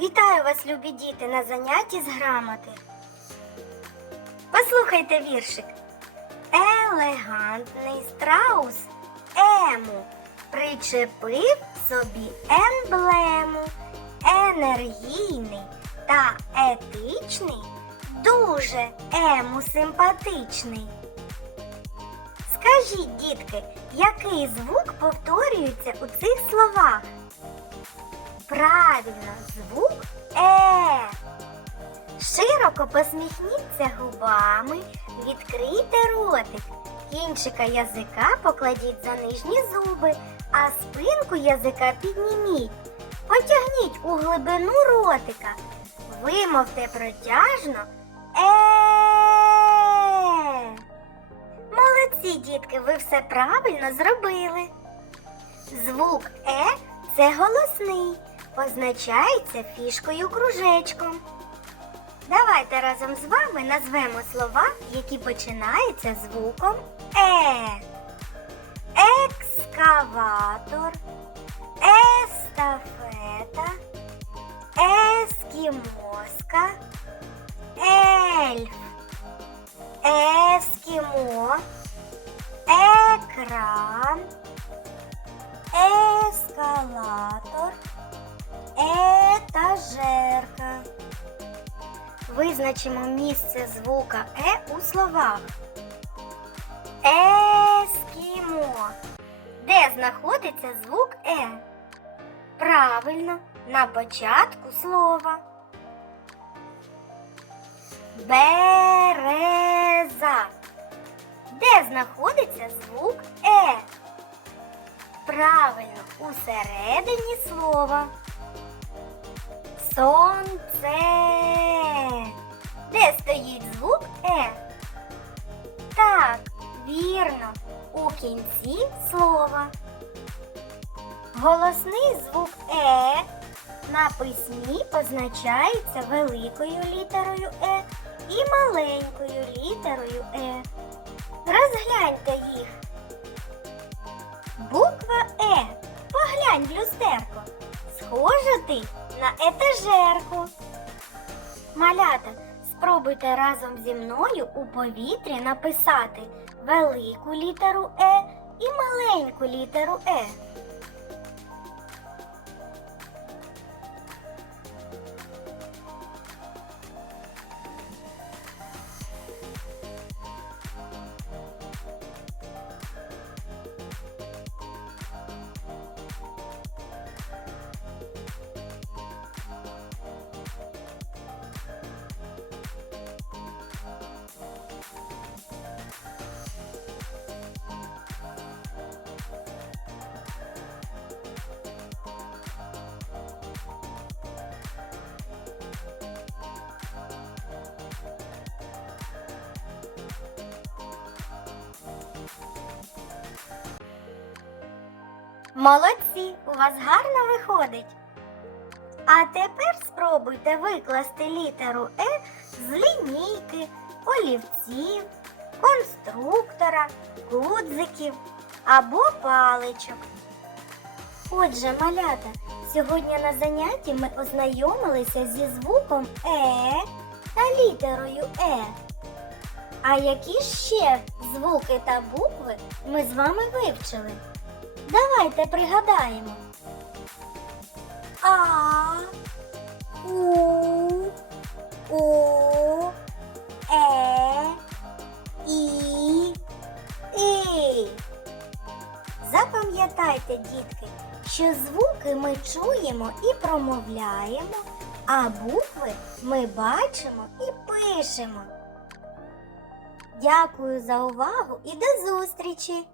Вітаю вас, любі діти, на занятті з грамоти. Послухайте віршик. Елегантний страус ему причепив собі емблему. Енергійний та етичний, дуже ему симпатичний. Скажіть, дітки, який звук повторюється у цих словах? Правильно, звук Е. Широко посміхніться губами, відкрийте ротик. Кінчика язика покладіть за нижні зуби, а спинку язика підніміть. Потягніть у глибину ротика. Вимовте протяжно Е. Молодці, дітки, ви все правильно зробили. Звук Е це голосний, позначається фішкою кружечком. Давайте разом з вами назвемо слова, які починаються звуком Е. Екскаватор, естафета, ескімоска, ельф, ескімо, екран, ескалатор, Визначимо місце звука Е у словах. Ескімо. Де знаходиться звук Е? Правильно, на початку слова. Береза. Де знаходиться звук Е? Правильно, усередині слова. Сонце. Кінці слова. Голосний звук Е на письмі позначається великою літерою Е і маленькою літерою Е. Розгляньте їх. Буква Е. Поглянь в люстерко. Схожа ти на етажерку. Малята, спробуйте разом зі мною у повітрі написати велику літеру Е і маленьку літеру Е. Молодці, у вас гарно виходить. А тепер спробуйте викласти літеру Е з лінійки, олівців, конструктора, гудзиків або паличок. Отже, малята, сьогодні на занятті ми ознайомилися зі звуком Е та літерою Е. А які ще звуки та букви ми з вами вивчили? Давайте пригадаємо. А, У, О, Е, І, І. Запам'ятайте, дітки, що звуки ми чуємо і промовляємо, а букви ми бачимо і пишемо. Дякую за увагу і до зустрічі!